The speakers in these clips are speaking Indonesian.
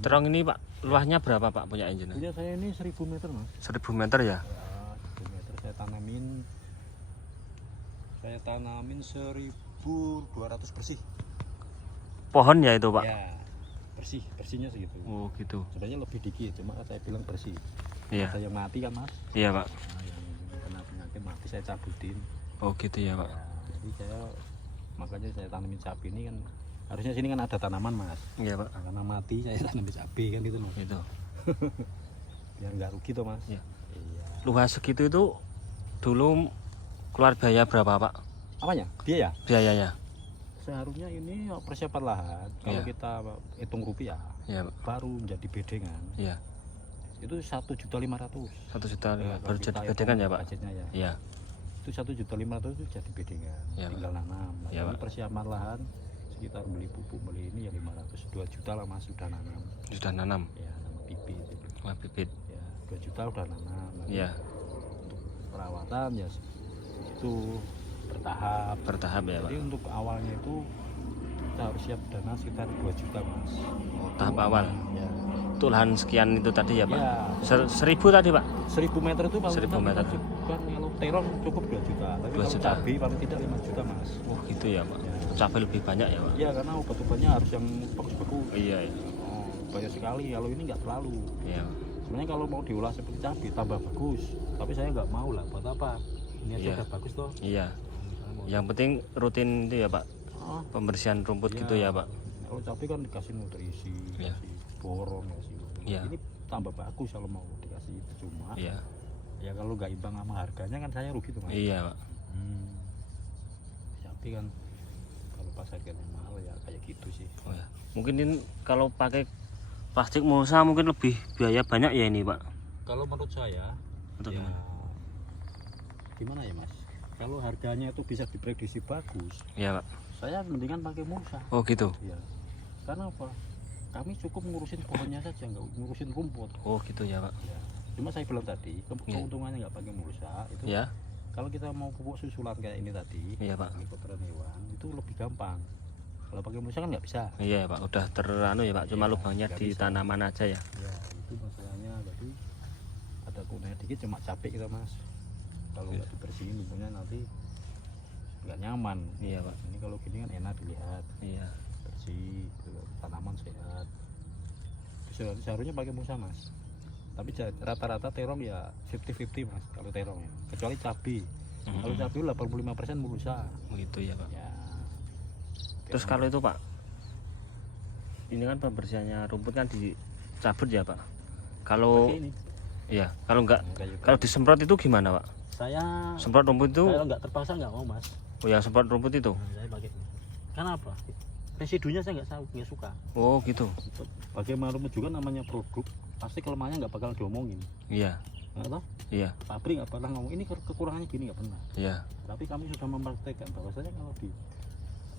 Strong ini Pak, luasnya berapa Pak punya engine? Punya saya ini 1000 meter mas. 1000 meter ya? Ya 1000 meter saya tanamin 1200 bersih. Pohon ya itu Pak? Ya bersihnya segitu. Oh gitu. Sebenarnya lebih dikit, cuma saya bilang bersih. Iya. Ada yang mati kan mas? Iya Pak. Nah, yang kena penyakit mati saya cabutin. Oh gitu ya Pak. Ya, jadi makanya saya tanamin cabai ini kan harusnya sini kan ada tanaman mas. Iya Pak. Nah, karena mati saya tanamin cabai kan gitu mas. Itu. Biar nggak rugi tuh mas. Iya. Iya. Luas segitu itu dulu keluar biaya berapa Pak? Apanya? Biaya? Biayanya? Seharusnya ini persiapan lahan. Kalau Iya. kita hitung rupiah, Iya Pak. baru menjadi bedengan. Iya. Itu 1.500.000. 1 juta Ya, baru kalau jadi kita bedengan hitung ya Pak? budgetnya ya. Iya. Itu 1.500.000 itu jadi bedengan. Iya, Tinggal nanam. Nah, Iya, ini Pak. persiapan lahan sekitar beli pupuk beli ini ya 500 2 juta lah mas sudah nanam. Sudah nanam? Ya sama bibit. Wah bibit. Ya 2 juta udah nanam. Nanti Iya. untuk perawatan ya itu bertahap. Bertahap ya Pak? Jadi untuk awalnya itu kita harus siap dana sekitar 2 juta mas. Tahap awal? Ya. Itu lahan sekian itu tadi ya Pak? Ya. 1000 tadi Pak? 1000 meter itu paling 1000 meter. kalau terong cukup 2 juta. Tapi 2 kalau juta. cabai paling tidak 5 juta mas. Oh gitu ya Pak? Ya. Cabai lebih banyak ya Pak? Ya karena obat-obatnya harus yang bagus-bagus. Iya. Iya. Oh, banyak sekali. Kalau ini nggak terlalu. Iya. Sebenarnya kalau mau diolah seperti cabai tambah bagus. Tapi saya nggak mau lah. Buat apa? Ini aja Iya. udah bagus toh. Iya. Saya mau- Yang penting rutin itu ya Pak? Oh, Pembersihan rumput iya. gitu ya Pak? Kalau cabai kan dikasih nutrisi, Iya. dikasih boron, dikasih. Iya. Ini tambah bagus kalau mau dikasih itu cuma. Iya. Ya kalau nggak imbang sama harganya kan saya rugi tuh mas. Iya Pak. Cabai kan kalau pas harganya mahal ya kayak gitu sih. Oh ya. Mungkin ini kalau pakai plastik mulsa mungkin lebih biaya banyak ya ini Pak? Kalau menurut saya, Atau ya, gimana? gimana ya mas? Kalau harganya itu bisa diprediksi bagus, Iya Pak. saya mendingan pakai mulsa. Oh gitu? Ya. Karena apa? Kami cukup ngurusin pohonnya saja, nggak ngurusin rumput. Oh gitu ya Pak? Ya. Cuma saya bilang tadi, Iya. keuntungannya nggak pakai mulsa itu. Iya? Kalau kita mau pupuk susulan kayak ini tadi, Iya Pak. ini kotoran hewan itu lebih gampang. Kalau pakai mulsa kan nggak bisa. Iya Pak, udah teranu ya Pak, cuma Iya, lubangnya nggak di bisa. tanaman aja ya? Ya itu masalahnya. Jadi ada kunanya dikit cuma capek kita mas. Kalau Iya. nggak dibersihin bumbunya nanti nggak nyaman. Iya Pak. Ini kalau gini kan enak dilihat, Iya. bersih, gitu. Tanaman sehat. Seharusnya pakai mulsa mas. Tapi rata-rata terong ya 50-50 mas. Kalau terong ya, kecuali cabai. Kalau cabai 85% mulsa. Begitu ya Pak. Ya. Terus kalau itu Pak, ini kan pembersihannya rumput kan dicabut ya Pak? Kalau pakai ini, iya, kalau enggak, kayu. kalau disemprot itu gimana Pak? Saya Semprot rumput itu, kalau nggak terpaksa nggak mau mas. oh yang semprot rumput itu? Nah, saya pakai. Kenapa? Residunya saya nggak suka. Oh gitu? Bagaimanapun juga namanya produk, pasti kelemahannya nggak bakal diomongin. Iya, Nggak tahu? iya, Pabrik nggak pernah ngomong ini kekurangannya gini, nggak pernah. iya, Tapi kami sudah mempraktekkan bahwasanya kalau di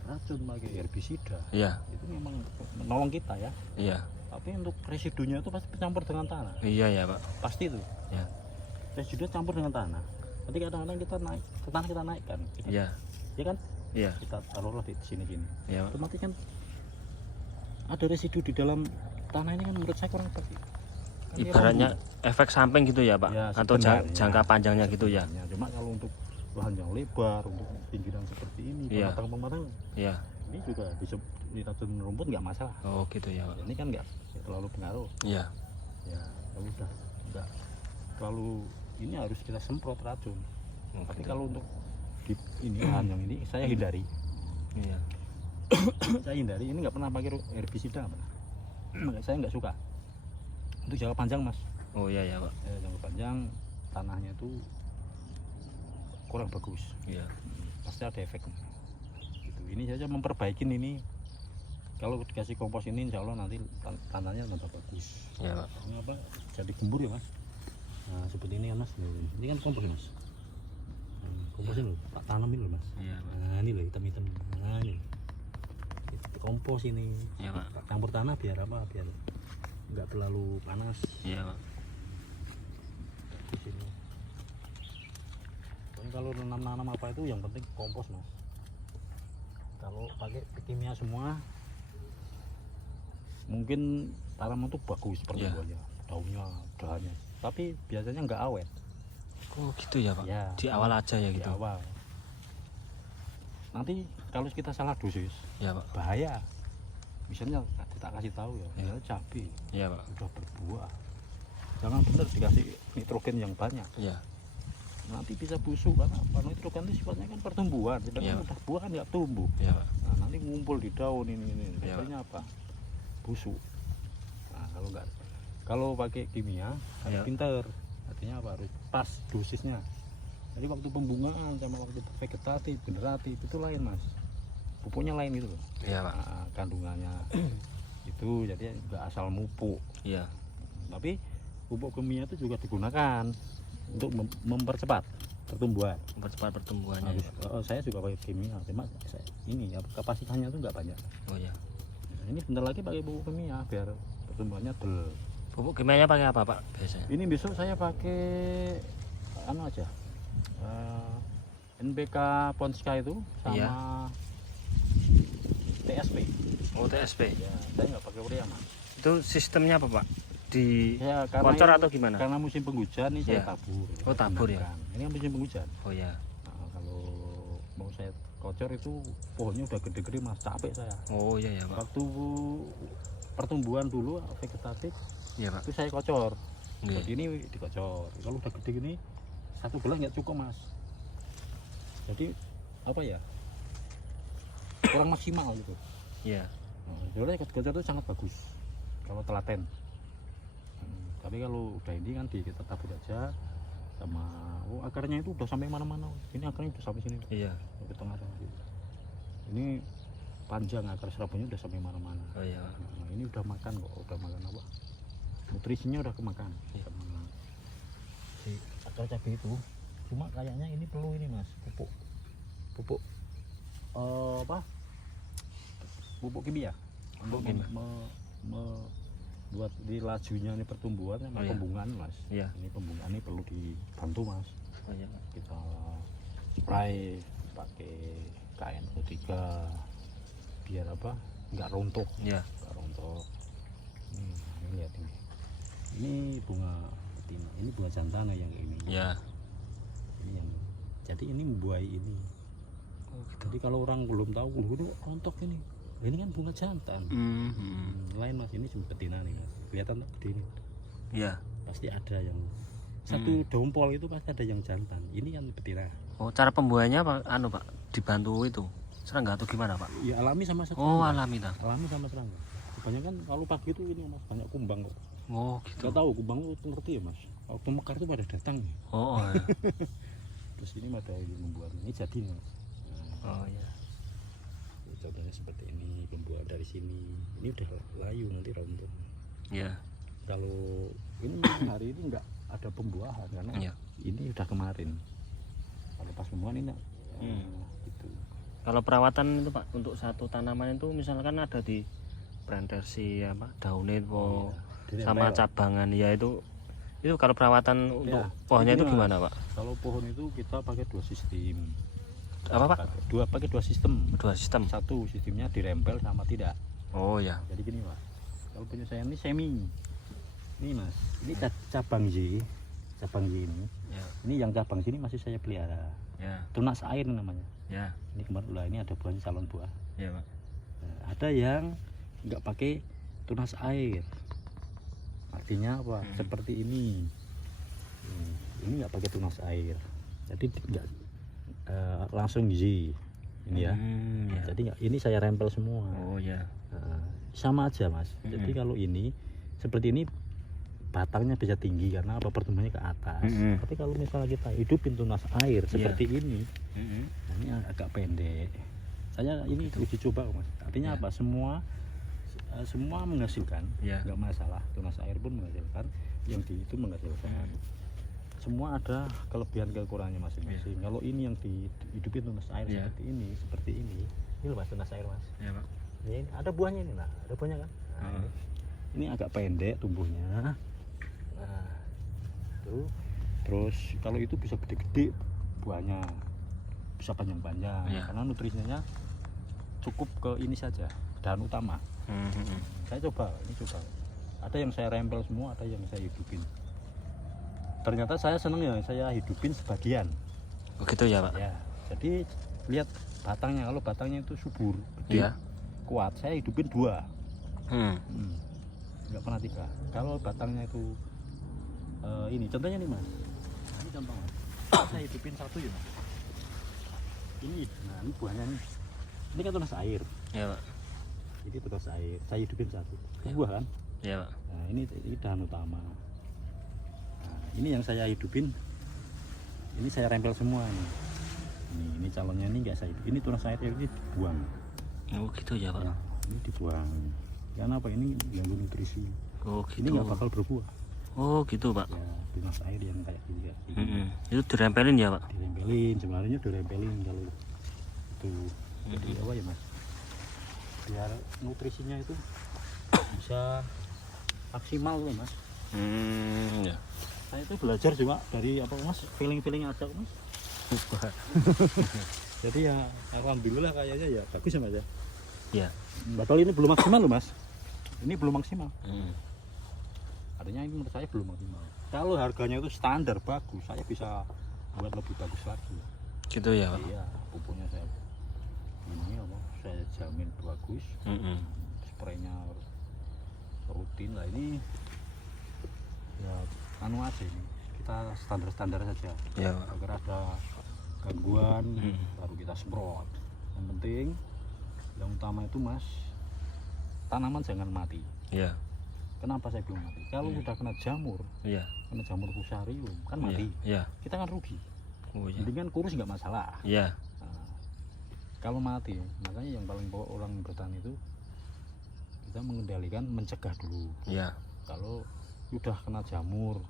racun pakai herbisida iya, itu memang menolong kita ya. iya, Tapi untuk residunya itu pasti campur dengan tanah, iya ya Pak. pasti itu. Iya, Residu campur dengan tanah. Nanti kadang-kadang kita naik ke tanah, kita naikkan, iya, ya kan? iya, Kita taruhlah di sini-sini. iya Pak. Otomatis kan ada residu di dalam tanah ini kan menurut saya kurang tepat. Kan dia Ibaratnya efek samping gitu ya Pak? Ya, Atau sebenarnya. jangka panjangnya gitu ya? sebenarnya. Cuma kalau untuk lahan yang lebar, untuk pinggiran seperti ini, Iya. pematang-pematang, Iya. ini juga bisa diracun rumput nggak masalah. Oh gitu ya Pak. Ini kan nggak terlalu pengaruh. Iya. Ya, ya udah, nggak terlalu ini harus kita semprot racun. Oh, Tapi gitu. kalau untuk di ini lahan yang ini saya hindari. Iya. Saya hindari. Ini nggak pernah pakai herbisida, nggak pernah. Makanya saya nggak suka. Untuk jangka panjang mas. Oh iya ya Pak. Jangka panjang tanahnya itu kurang bagus. Iya. Pasti ada efek gitu. Ini saja memperbaikin ini. Kalau dikasih kompos ini insya Allah nanti tanahnya tambah bagus. Iya Pak. Ini apa jadi gembur ya mas. Nah seperti ini kan mas, ini kan kompos ya, mas. Kompos ini loh, tak tanamin loh mas. Iya Pak. Nah ini loh hitam-hitam. Nah ini kompos ini. Iya Pak. Tak campur tanah biar apa, biar nggak terlalu panas. Iya Pak. Di sini. Pokoknya kalau nanam apa itu yang penting kompos mas. Kalau pakai kimia semua, mungkin tanaman tuh bagus pertumbuhannya, daunnya, tapi biasanya nggak awet. Oh gitu ya Pak. Ya, Di awal aja ya di gitu. awal. Nanti kalau kita salah dosis, Ya Pak. bahaya. Misalnya kita kasih tahu ya, Ya. misalnya cabai Iya Pak. udah berbuah, jangan benar dikasih nitrogen yang banyak. Iya. Nanti bisa busuk karena nitrogen itu sifatnya kan pertumbuhan, sedangkan Ya. udah buah kan nggak tumbuh. Iya Pak. Nah, nanti ngumpul di daun ini Ya. efeknya apa? Busuk. Nah, kalau pakai kimia harus Ya. pinter, artinya apa, harus pas dosisnya. Jadi waktu pembungaan sama waktu vegetatif generatif itu lain mas, pupuknya lain gitu loh. Iya Pak. Nah, kandungannya itu jadi nggak asal mupuk, Iya. tapi pupuk kimia itu juga digunakan untuk mempercepat pertumbuhan. Mempercepat pertumbuhannya. Habis, Ya, Pak. saya juga pakai kimia, cuma ini ya, kapasitasnya itu nggak banyak. Oh ya. Ini bentar lagi pakai pupuk kimia biar pertumbuhannya del. Pupuk kimianya pakai apa Pak biasanya? Ini besok saya pakai anu aja, NPK Ponska itu sama Iya. TSP. Oh TSP. Ya, saya nggak pakai urea mas. Itu sistemnya apa Pak? Di Ya, Kocor atau gimana? Karena musim penghujan ini saya Ya. tabur. Oh, tabur ya? Gunakan. Ini kan musim penghujan. Oh ya. Nah, kalau mau saya kocor itu pohonnya udah gede-gede mas, capek saya. Oh iya ya Pak. Waktu pertumbuhan dulu vegetatif Iya Pak. itu saya kocor. Iya. Seperti ini dikocor. Kalau udah gede gini satu gelas nggak cukup mas. Jadi apa ya? Kurang maksimal gitu. Iya. Nah, jadi kocor itu sangat bagus kalau telaten. Tapi kalau udah ini kan kita tabur aja sama akarnya itu udah sampai mana-mana. Ini akarnya udah sampai sini, Iya. ke tengah-tengah gitu. Ini panjang akar serabunnya udah sampai mana-mana. Oh iya. Nah, ini udah makan kok, udah makan apa? Nutrisinya udah kemakan. Iya. Sama si akar cabai itu. Cuma kayaknya ini perlu ini mas, pupuk apa? Pupuk kimia. Pupuk Untuk kimia. buat di lajunya ini pertumbuhan sama Oh, iya. pembungaan mas. Iya. Ini pembungaan ini perlu dibantu mas. Oh iya Pak. Kita spray pakai KNO3 biar apa? Nggak rontok. Iya. Nggak rontok. Ini lihat ini. Ini bunga betina. Ini bunga jantan yang ini. Iya. Ini yang jadi ini membuahi ini. Oh gitu. Jadi kalau orang belum tahu, ini rontok ini. Ini kan bunga jantan. Lain mas, ini cuma betina nih mas. Kelihatan tak gede ini. Iya. Pasti ada yang satu dompol itu pasti ada yang jantan. Ini kan betina. Oh cara pembuahannya Pak anu Pak dibantu itu serangga atau gimana Pak? Ya alami sama serangga. Oh alami dah. Alami sama serangga. Kebanyakan kalau pagi itu ini mas banyak kumbang kok. Oh gitu. Gak tahu kumbang itu ngerti ya mas. Waktu mekar itu pada datang. Oh, oh iya. Terus ini ada yang membuat ini jadi nih mas. Oh iya. Contohnya seperti ini, pembuahan dari sini. Ini udah layu nanti rontok. Iya. Kalau ini hari ini nggak ada pembuahan karena Iya. ini udah kemarin. Kalau pas pembuahan ini gitu. Kalau perawatan itu Pak untuk satu tanaman itu misalkan ada di plantersi apa daunnya itu sama cabangan ya itu kalau perawatan untuk pohonnya itu Mas. gimana Pak? Kalau pohon itu kita pakai dua sistem. Apa Pak? Pakai dua sistem. Dua sistem. Satu sistemnya dirempel sama tidak. Oh ya. Jadi gini mas, kalau punya saya ini semi. Ini mas, ini cabang Y, ini. Ya. Ini yang cabang sini masih saya pelihara. Ya. Tunas air namanya. Ya. Ini kemarin ulah ini ada buahnya calon buah. Ya Pak. Nah, ada yang nggak pakai tunas air. Artinya apa? Seperti ini. Ini nggak pakai tunas air. Jadi nggak langsung Y. Ini ya. Ya. Jadi nggak, ini saya rempel semua. Oh ya. Nah, sama aja mas. Jadi kalau ini seperti ini batangnya bisa tinggi karena apa, pertumbuhannya ke atas. Tapi kalau misalnya kita hidupin tunas air seperti ini, nah ini agak pendek. Saya ini uji coba mas. Artinya apa? Semua menghasilkan, nggak masalah. Tunas air pun menghasilkan, yang di itu menghasilkan. Semua ada kelebihan kekurangannya masing-masing. Kalau ini yang dihidupin tunas air seperti ini loh mas, tunas air mas. Ya Pak. Ini ada buahnya ini, nah ada buahnya kan. Nah, ini agak pendek tumbuhnya. Nah, tuh. Terus kalau itu bisa gede-gede buahnya, bisa panjang-panjang. Karena nutrisinya cukup ke ini saja, dahan utama. Saya coba, ini coba. Ada yang saya rempel semua, ada yang saya hidupin. Ternyata saya seneng ya, saya hidupin sebagian. Oh gitu ya Pak. Ya, jadi lihat batangnya, kalau batangnya itu subur, gede, Iya. kuat, saya hidupin 2. Hmm. Nggak pernah 3. Kalau batangnya itu ini contohnya nih mas, nah, ini contoh mas. Saya hidupin 1 ya mas. Ini, nah ini buahnya nih. Ini kan tunas air. Ya Pak. Ini tunas air. Saya hidupin 1. Ya. Buah kan? Ya Pak. Nah ini dahan utama. Nah, ini yang saya hidupin. Ini saya rempel semua nih. Ini calonnya ini nggak saya. Ini tunas air ini dibuang. Oh gitu ya Pak. Nah, ini dibuang. Karena apa? Ini ganggu nutrisi. Oh Ini gitu. nggak bakal berbuah. Oh gitu Pak. Ya tunas air yang kayak gini kayak gini. Mm-mm. Itu dirempelin ya Pak. Dirempelin, sebenarnya dirempelin kalau itu. Jadi apa ya mas? Biar nutrisinya itu bisa maksimal loh mas. Ya. Saya itu belajar juga dari apa mas, feeling aja mas. Jadi ya alhamdulillah kayaknya ya bagus ya mas ya. Ya. Padahal ini belum maksimal loh mas. Ini belum maksimal. Hmm. Artinya ini menurut saya belum maksimal. Kalau harganya itu standar bagus, saya bisa buat lebih bagus lagi. Gitu ya Pak. Iya, pupuknya saya ini apa? Saya jamin bagus. Spraynya rutin lah ini. Ya anu aja ini. Kita standar-standar saja. Ya Pak. Agar ada gangguan baru kita semprot. Yang penting yang utama itu mas, tanaman jangan mati. Ya. Kenapa saya bilang mati? Kalau udah kena jamur Ya. fusarium kan mati. Ya. Kita kan rugi. Oh ya. Mendingan kurus nggak masalah. Ya. Nah, kalau mati, makanya yang paling pokok orang bertani itu kita mengendalikan, mencegah dulu. Ya. Kalau udah kena jamur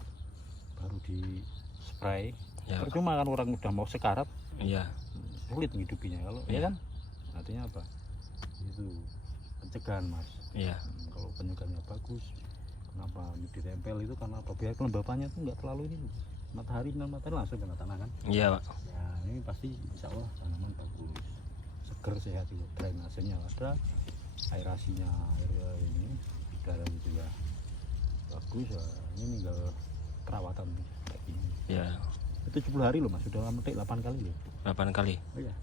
baru di spray, Ya. percuma kan orang udah mau sekarat, Ya. sulit menghidupinya. Kalau ya kan, artinya apa? Itu pencegahan mas. Ya. Kalau pencegahannya bagus, kenapa ditempel itu karena apa? Biar kelembapannya tuh nggak terlalu ini. Matahari langsung kena tanah kan? Iya Pak. Ya ini pasti insya Allah tanaman bagus, seger sehat juga, drainasenya ada, aerasinya air ini udara juga bagus ya. Ini tinggal perawatan kayak gini. Ya. Itu 70 hari loh mas, sudah metik 8 kali loh. 8 kali. Oh iya.